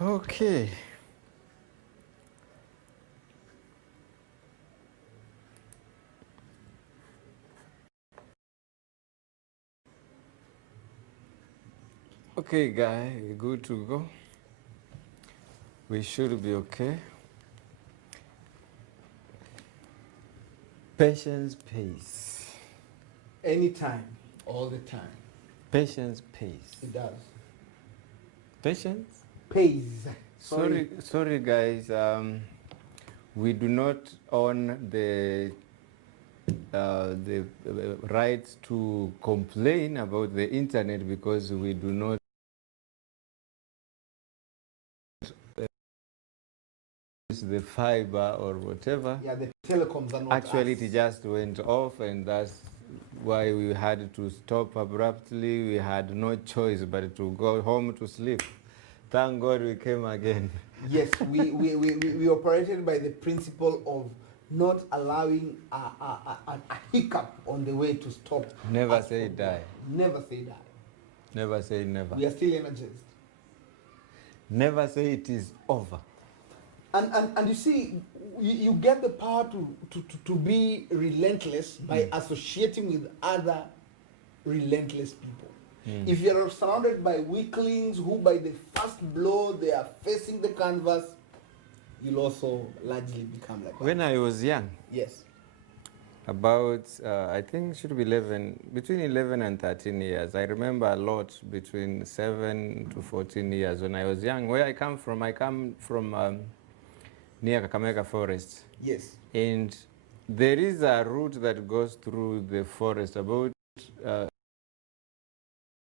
Okay. Okay, guy, good to go. We should be okay. Patience pays. Anytime, all the time. Patience pays. It does. Patience? Pays. Sorry, guys. We do not own the rights to complain about the internet because we do not use the fiber or whatever. Yeah, the telecoms are not Actually, us. it just went off, and that's why we had to stop abruptly. We had no choice but to go home to sleep. Thank God we came again. Yes, we operated by the principle of not allowing a hiccup on the way to stop. Never say die. Never say die. Never say never. We are still energized. Never say it is over. And you see, you get the power to be relentless by associating with other relentless people. If you're surrounded by weaklings who by the first blow they are facing the canvas, you'll also largely become like that. When I was young, Yes. about I think it should be between 11 and 13 years. I remember a lot between 7 to 14 years when I was young. Where I come from near Kakamega Forest. Yes. And there is a route that goes through the forest, about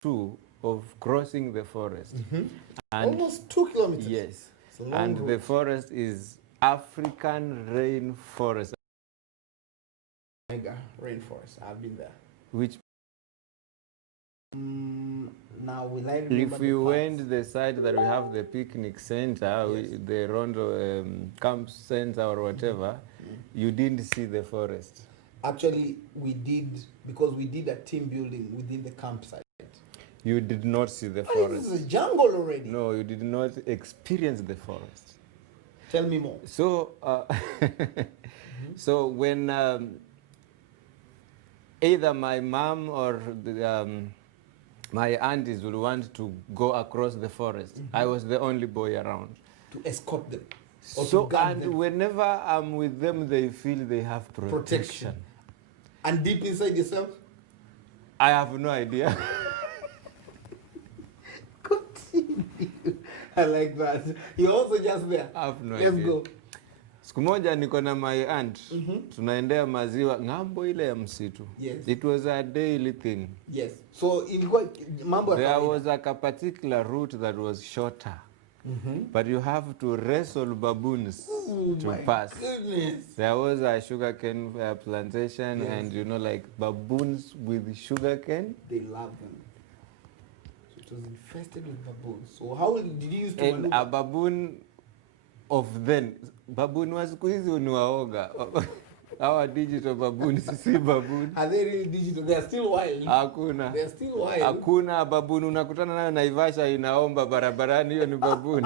2 of crossing the forest. And almost 2 kilometers. Yes. It's a long And route. the forest is African rainforest. Mega rainforest. I've been there. Which now will I remember if we went the side that we have the picnic center, Yes. the Rondo camp center or whatever, you didn't see the forest. Actually, we did, because we did a team building within the campsite. You did not see the This forest. is a jungle already. No, you did not experience the forest. Tell me more. So, so when either my mom or my aunties would want to go across the forest, I was the only boy around. To escort them. Or So, to guard and them. whenever I'm with them, they feel they have protection. And deep inside yourself? I have no idea. Continue. I like that. You're also just there. I have no Let's idea. go. Siku moja niko na my aunt, tunaendea maziwa ng'ambo ile ya msitu. Yes. It was a daily thing. Yes. So ilikuwa mambo ya There kawaida. was a particular route that was shorter. But you have to wrestle baboons to My pass. goodness. There was a sugarcane plantation, Yes. and you know, like baboons with sugarcane. They love them. So it was infested with baboons. So how did you use to And maneuver? a baboon of then, baboon wa siku hizi ni waoga. Our digital baboons, si baboon. Are they really digital? They are still wild. Hakuna. They are still wild. Hakuna baboon unakutana nayo Naivasha inaomba barabarani, hiyo ni baboon.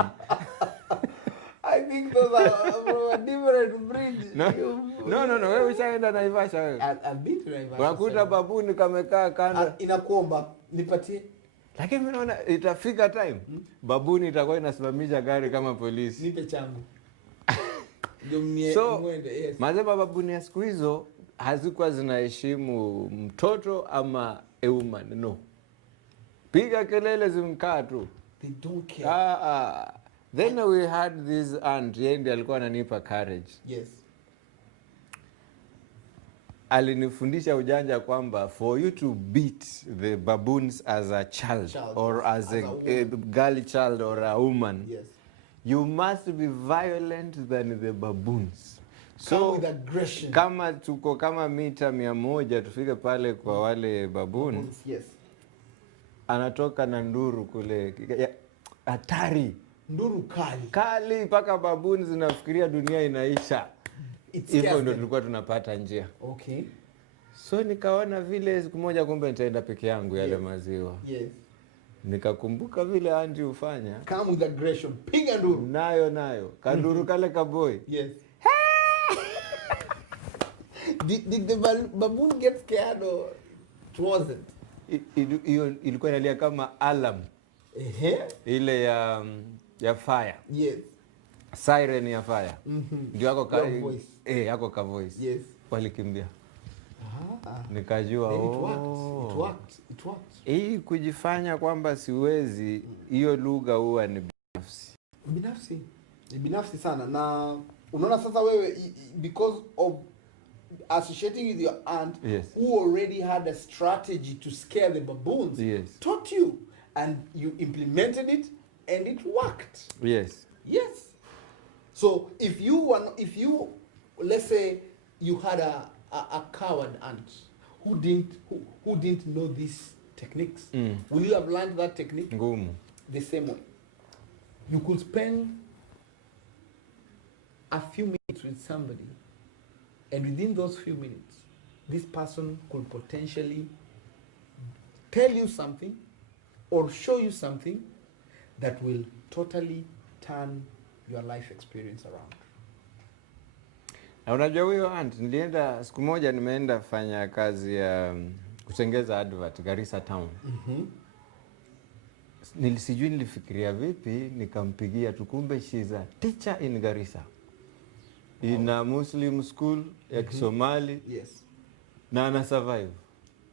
I think those are from a different breed. No, wewe ushaenda Naivasha wewe. I've been to Naivasha. Unakuta baboon kamekaa kando. Inakuomba nipatie. Lakini mimi naona itafika time baboon itakuwa inasimamisha gari kama polisi. Nipe changu. So, Mwende, yes. mazeba baboon ya siku hizo hazikuwa zinaheshimu mtoto ama a woman, no. Piga kelele zimkaa tu. They don't care. Then we had this aunt, yeye ndiye alikuwa ananipa courage. Yes. Alinifundisha ujanja kwamba for you to beat the baboons as a child or as a girl child or a woman, Yes. you must be violent than the baboons. Come with aggression. Kama tuko kama mita 100 tufike pale kwa wale baboons, Yes. anatoka na nduru kule hatari. Nduru kali. Kali mpaka baboons zinafikiria dunia inaisha. Hivyo ndio tulikuwa tunapata njia. Okay. So nikaona vile siku moja kumbe nitaenda peke yangu yale maziwa. Yes. Nikakumbuka vile auntie hufanya. Come with aggression. Piga nduru. Nayo. Kanduru kale kaboy. Yes. Did the baboon get scared or it wasn't? Ilikuwa inalia kama alarm. Ile ya fire. Yes. Siren ya fire. Ndio yako voice. Yako ka voice. Yes. Walikimbia. Nikajua it worked. Kujifanya kwamba siwezi, hiyo lugha huwa ni binafsi sana. Na unaona sasa wewe, because of associating with your aunt, yes, who already had a strategy to scare the baboons, yes, taught you, and you implemented it and it worked. Yes. So if you let's say you had a coward aunt who didn't know these techniques, will you have learned that technique? Ngumu. The same way. You could spend a few minutes with somebody, and within those few minutes, this person could potentially tell you something or show you something that will totally turn your life experience around. Na unajua huyo aunt, nilienda siku moja, nimeenda fanya kazi ya kutengeza advert Garissa town. Sijui nilifikiria vipi, nikampigia, tukumbe she's a teacher in Garissa. In a Muslim school ya Kisomali. Yes. Na ana survive.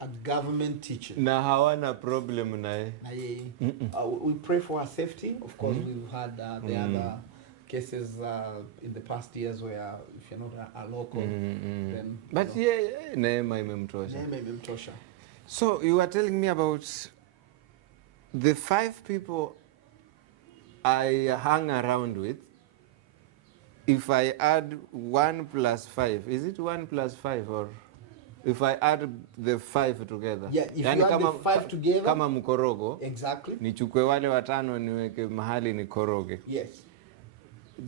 A government teacher. Na hawana problem naye. We pray for her safety. Of course, we've had the other cases in the past years where if you're not a local, then... But neema imemtosha. So you were telling me about the 5 people I hung around with. If I add 1 plus 5, is it 1 plus 5, or if I add the 5 together? Yeah, if you add the 5 together. Kama mkorogo. Exactly. Nichukue wale 5 niweke mahali nikoroge. Yes.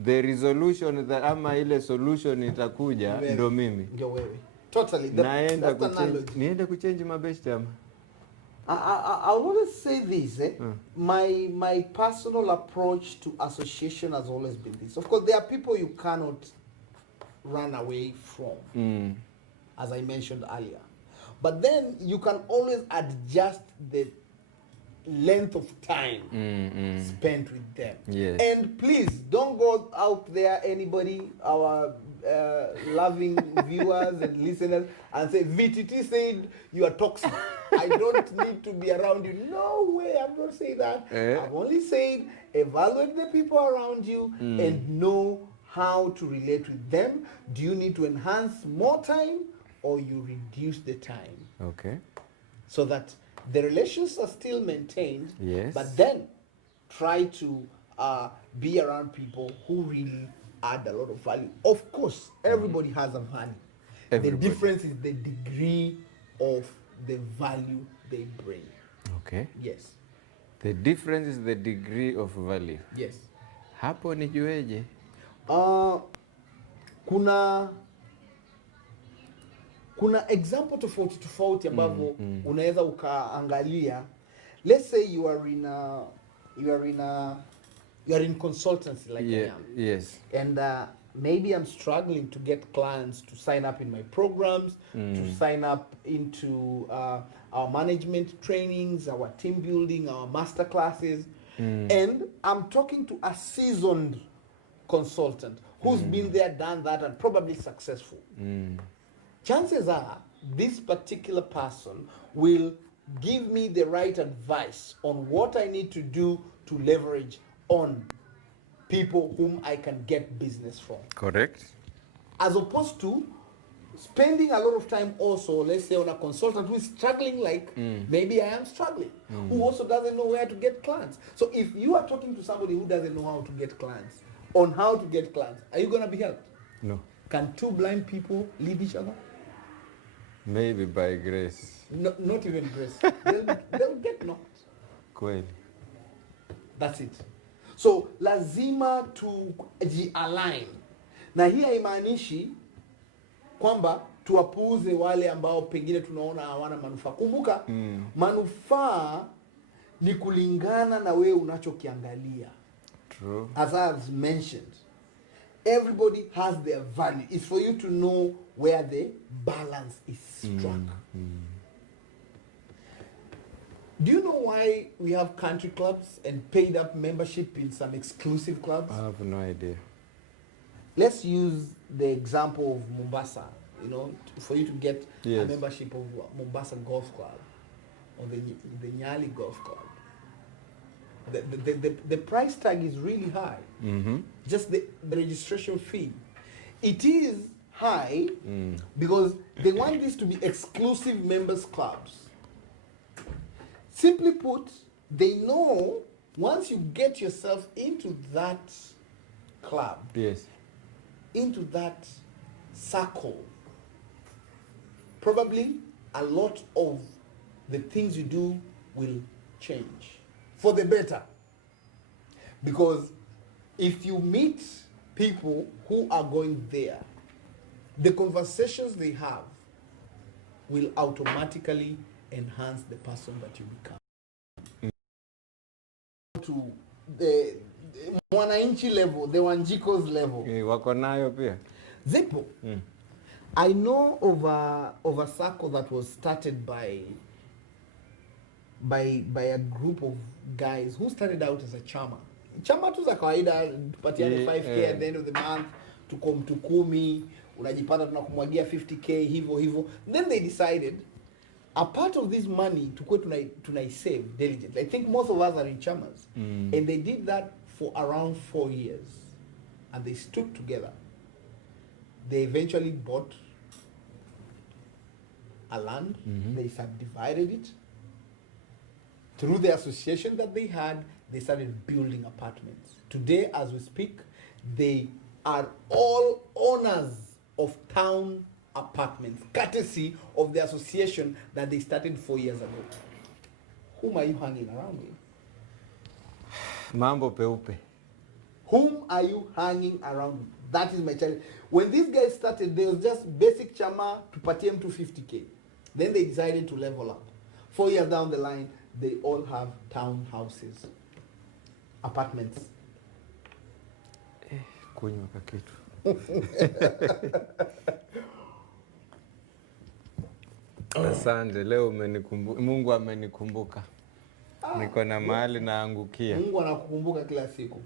The resolution that ama ile solution itakuja ndo mimi. Ndio wewe. Totally. Niende kuchange mabeshte ama. I want to say this. My personal approach to association has always been this. Of course, there are people you cannot run away from, as I mentioned earlier. But then you can always adjust the length of time spent with them. Yes. And please don't go out there, anybody, our loving viewers and listeners, and say VTT said you are toxic. I don't need to be around you. No way, I'm not saying that. I've only said evaluate the people around you and know how to relate with them. Do you need to enhance more time, or you reduce the time? Okay. So that the relations are still maintained, yes, but then try to be around people who really add a lot of value. Of course, everybody has a value. The difference is the degree of the value they bring. Okay. Yes. The difference is the degree of value. Yes. Hapo nijueje? Kuna example tofauti ambavyo unaweza ukaangalia. Let's say you are in consultancy like I am. Yes. And maybe I'm struggling to get clients to sign up in my programs, to sign up into our management trainings, our team building, our master classes. And I'm talking to a seasoned consultant who's been there, done that, and probably successful. Chances are this particular person will give me the right advice on what I need to do to leverage on people whom I can get business from. Correct. As opposed to spending a lot of time also, let's say, on a consultant who is struggling like maybe I am struggling, who also doesn't know where to get clients. So if you are talking to somebody who doesn't know how to get clients, on how to get clients, are you going to be helped? No. Can 2 blind people lead each other? Maybe by grace. No, not even grace. They'll get knocked. Kweli. That's it. So lazima tuji-align. Na hii haimaanishi kwamba tuwapuuze wale ambao pengine tunaona hawana manufaa. Kumbuka, manufaa ni kulingana na wewe unachokiangalia. True. As I've mentioned, everybody has their value. It's for you to know where the balance is struck. Do you know why we have country clubs and paid up membership in some exclusive clubs? I have no idea. Let's use the example of Mombasa, you know, for you to get a membership of Mombasa Golf Club or the Nyali Golf Club. The price tag is really high. Just the registration fee. It is high because they want this to be exclusive members clubs. Simply put, they know once you get yourself into that club, into that circle, probably a lot of the things you do will change for the better. Because if you meet people who are going there, the conversations they have will automatically enhance the person that you become. To the mwananchi level, the Wanjiko's level. Wako nayo pia. Zipo. I know of a circle that was started by a group of guys who started out as a chama. Chama tu za kawaida, tupatiane 5k at the end of the month, tuko mtu 10, unajipata tunakumwagia 50k hivyo. Then they decided a part of this money tukue tunai-save diligently. I think most of us are in chamas. And they did that for around 4 years. And they stood together. They eventually bought a land. They subdivided it. Through the association that they had, they started building apartments. Today, as we speak, they are all owners of town apartments, courtesy of the association that they started 4 years ago. Whom are you hanging around with? Mambo peupe. Whom are you hanging around with? That is my challenge. When these guys started, there was just basic chama to pay them to 50k. Then they decided to level up. 4 years down the line, they all have townhouses, apartments. Kunywa kakitu. Asante, leo Mungu amenikumbuka. Niko na mahali naangukia. Mungu anakukumbuka kila siku.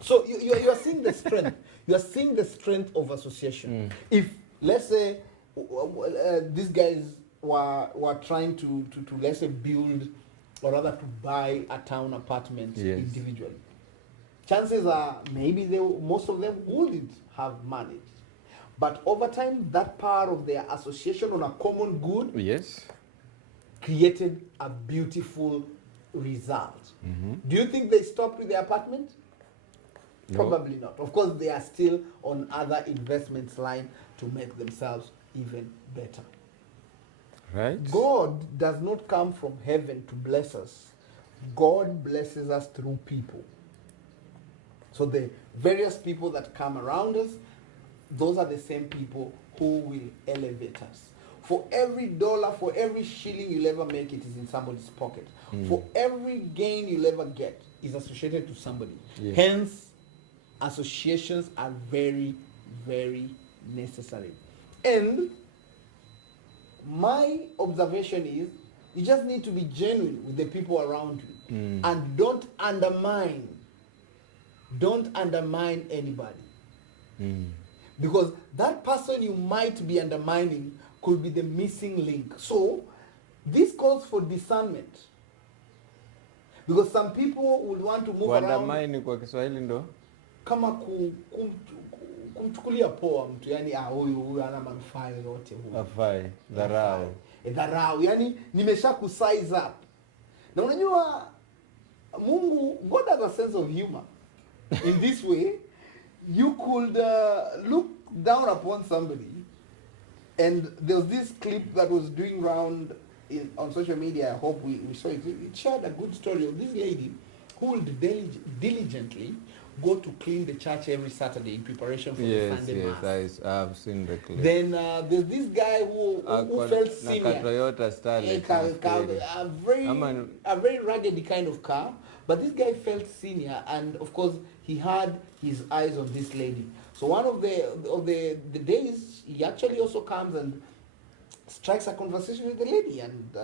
So you are seeing the strength. You are seeing the strength of association. If let's say these guys were trying to let's say build or rather to buy a town apartment individually, chances are maybe most of them wouldn't have managed. But over time, that power of their association on a common good created a beautiful result. Do you think they stopped with the apartment? No. Probably not. Of course, they are still on other investments line to make themselves even better. Right. God does not come from heaven to bless us. God blesses us through people. So the various people that come around us, those are the same people who will elevate us. For every dollar, for every shilling you'll ever make, it is in somebody's pocket. For every gain you'll ever get is associated to somebody. Hence, associations are very, very necessary. And my observation is, you just need to be genuine with the people around you. And don't undermine anybody. Because that person you might be undermining could be the missing link. So this calls for discernment. Because some people would want to move around. Kwa Kiswahili ndo kama kumchukulia poa mtu, yani huyu ana manufaa yote huyu. Afai, dharau. Dharau, yani nimesha kusize up. Na unajua Mungu, God has a sense of humor. In this way, you could look down upon somebody, and there was this clip that was doing round on social media. I hope we saw it. It shared a good story of this lady who would diligently go to clean the church every Saturday in preparation for the Sunday Mass. Yes, I've seen the clip. Then there's this guy who felt senior. Toyota Starlet. A very raggedy kind of car. But this guy felt senior, and of course he had his eyes on this lady. So one of the days, he actually also comes and strikes a conversation with the lady, and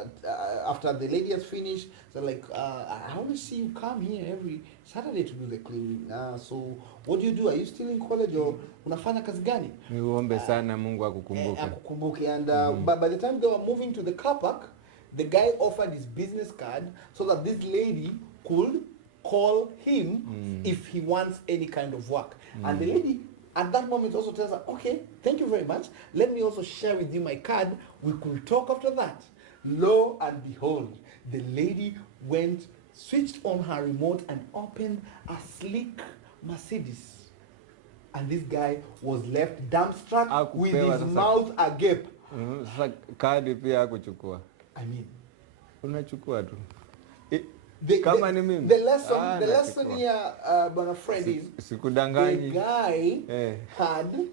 after the lady has finished, they're like, I always see you come here every Saturday to do the cleaning. So what do you do? Are you still in college or unafanya kazi gani? Niombe sana Mungu akukumbuke. And but by the time they were moving to the car park, the guy offered his business card so that this lady could call him if he wants any kind of work. And the lady at that moment also tells her, okay, thank you very much. Let me also share with you my card. We could talk after that. Lo and behold, the lady went, switched on her remote and opened a sleek Mercedes. And this guy was left dumbstruck with his mouth agape. Kadi pia kuchukua. I mean, unachukua tu. The lesson here, Bwana Fred, is the guy had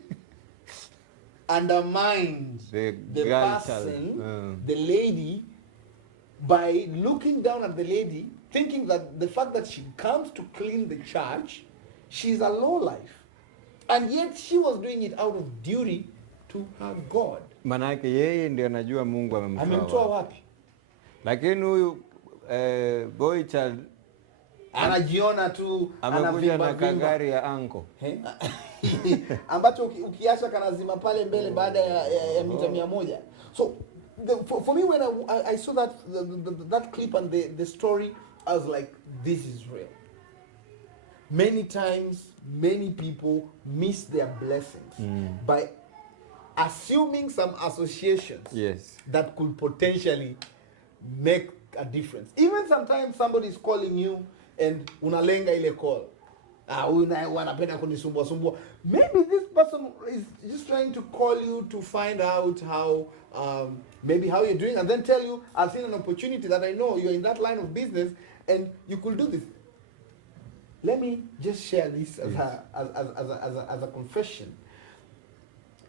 undermined the person, the lady, by looking down at the lady, thinking that the fact that she comes to clean the church, she's a lowlife. And yet she was doing it out of duty to her God. Manake yeye ndio anajua Mungu amemtoa wapi. Lakini huyu boy child anajiona tu amekuja na kagari ya anko ambacho ukiacha kanazima pale mbele baada ya mita 100. So for me, when I saw that clip and the story, I was like, this is real. Many times, many people miss their blessings by assuming some associations that could potentially make a difference. Even sometimes somebody is calling you and unalenga ile call. Wanapenda kunisumbua. Maybe this person is just trying to call you to find out how maybe how you're doing, and then tell you, I've seen an opportunity that I know you're in that line of business and you could do this. Let me just share this as a confession.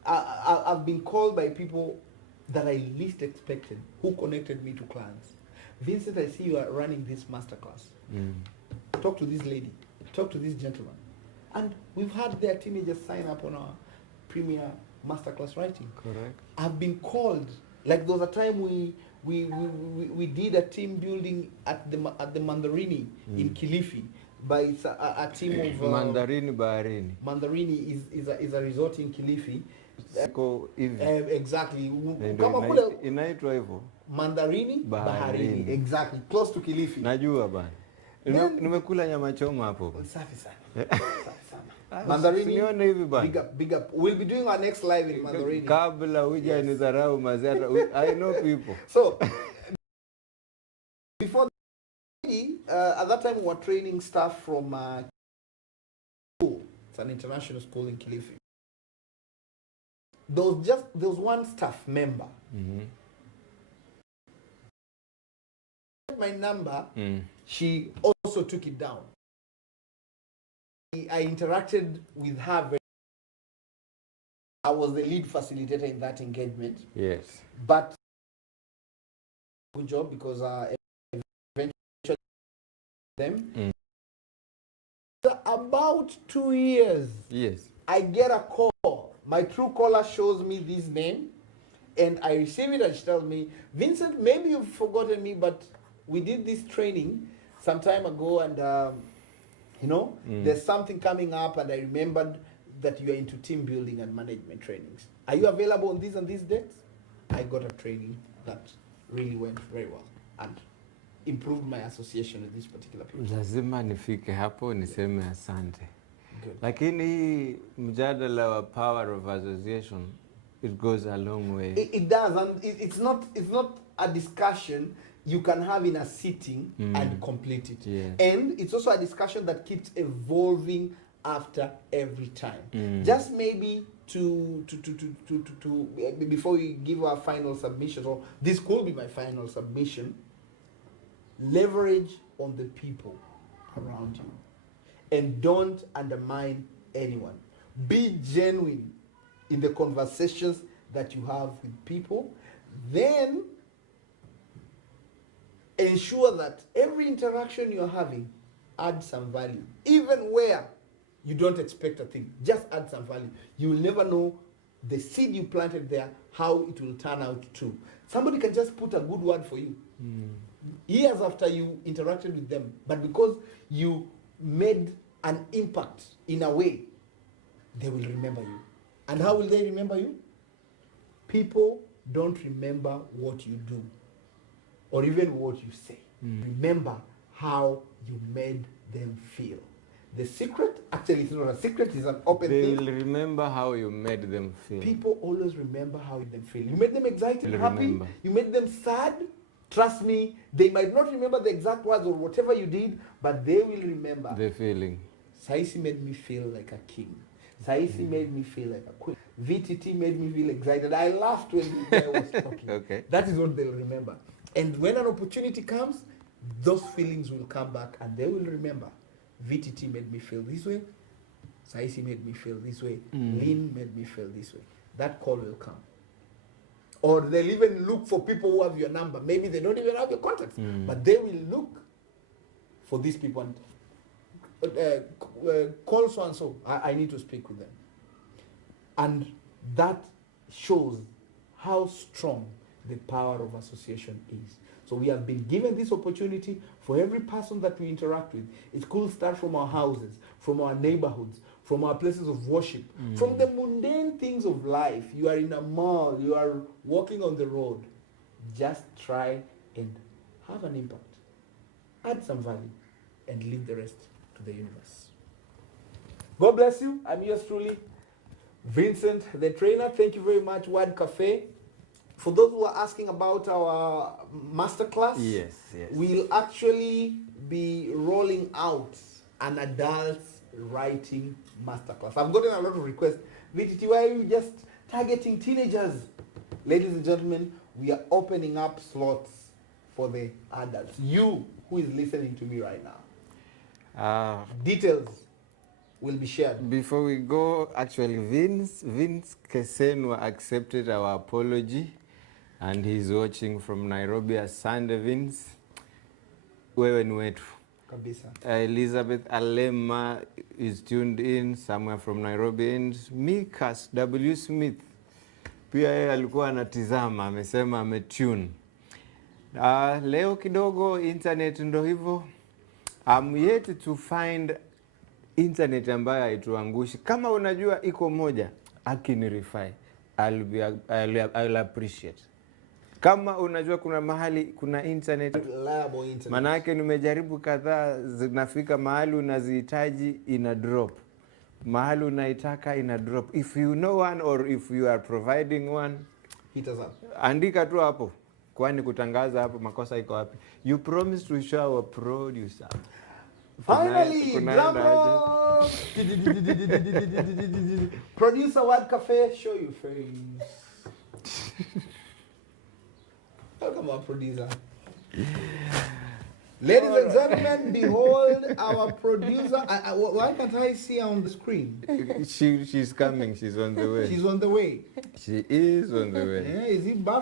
I've been called by people that I least expected, who connected me to clients. Vincent, I see you are running this masterclass. Talk to this lady. Talk to this gentleman. And we've had their teenagers sign up on our premier masterclass writing. Correct. I've been called, like there was a time we did a team building at the Mandarini in Kilifi by a team of Mandarini Baharini. Mandarini is a resort in Kilifi. Exactly. Inaitwa hivyo. Mandarini Baharini. Exactly. Close to Kilifi. Najua bana. Nimekula nyama choma hapo. Safi sana. Mandarini. Nione hivi bana. Big up. We'll be doing our next live in Mandarini. Kabla uja nidharau mazata. I know people. So before at that time we were training staff from school. It's an international school in Kilifi. There was one staff member. My number, she also took it down. I interacted with her I was the lead facilitator in that engagement. Yes. But good job, because eventually them. About 2 years. Yes. I get a call. My true caller shows me this name, and I receive it, and she tells me, Vincent, maybe you've forgotten me, but we did this training some time ago, and there's something coming up, and I remembered that you are into team building and management trainings. Are you available on these and these dates? I got a training that really went very well and improved my association with this particular people. Lazima nifike hapo niseme asante. Good. Lakini hii mjadala wa power of association, it goes a long way. It does, and it's not a discussion you can have in a sitting and complete it. Yes. And it's also a discussion that keeps evolving after every time. Just maybe to before we give our final submission, or this could be my final submission, leverage on the people around you. and don't undermine anyone. Be genuine in the conversations that you have with people. Then ensure that every interaction you're having adds some value, even where you don't expect a thing. Just add some value. You will never know the seed you planted there, how it will turn out too. Somebody can just put a good word for you years after you interacted with them, but because you made an impact in a way, they will remember you. And how will they remember you? People don't remember what you do or even what you say. Remember how you made them feel. The secret, actually it's not a secret, it's an open thing. They will remember how you made them feel. People always remember how you made them feel. You made them excited, happy, you made them sad. Trust me, they might not remember the exact words or whatever you did, but they will remember. The feeling. Saisi made me feel like a king. Saisi made me feel like a queen. VTT made me feel excited. I laughed when I was talking. Okay. That is what they'll remember. And when an opportunity comes, those feelings will come back and they will remember. VTT made me feel this way. Saisi made me feel this way. Lynn made me feel this way. That call will come. Or they'll even look for people who have your number. Maybe they don't even have your contacts, but they will look for these people and call so and so. I need to speak with them. And that shows how strong the power of association is. So we have been given this opportunity for every person that we interact with. It could start from our houses, from our neighborhoods, from our places of worship, from the mundane things of life. You are in a mall, you are walking on the road. Just try and have an impact. Add some value and leave the rest to the universe. God bless you. I'm yours truly, Vincent, the trainer. Thank you very much, Word Cafe. For those who are asking about our masterclass, yes. We'll actually be rolling out an adult writing masterclass. I've gotten a lot of requests. VTT, why are you just targeting teenagers? Ladies and gentlemen, we are opening up slots for the adults. You who is listening to me right now. Details will be shared. Before we go, actually, Vince Kesenwa accepted our apology, and he's watching from Nairobi. Asante, Vince. Wewe ni wetu. Kabisa. Elizabeth Alema is tuned in somewhere from Nairobi. And Mikas W. Smith pia yeye alikuwa anatizama, amesema ametune. Leo kidogo internet ndo hivyo. I'm yet to find internet ambayo haituangushi. Kama unajua iko moja, akinirify, I'll appreciate. Kama unajua kuna mahali kuna internet, manake nimejaribu kadhaa, zinafika mahali unazihitaji ina drop. Mahali unaitaka ina drop. If you know one or if you are providing one, hit us up. Andika tu hapo. Kwani kutangaza hapo makosa iko wapi? You promised to show our producer. Finally, drum roll. Producer Word Cafe, show your face. Welcome, our producer. Ladies and gentlemen, behold our producer. Why can't I see her on the screen? She's coming. She's on the way. She's on the way. She is on the way. Yeah, is he buff?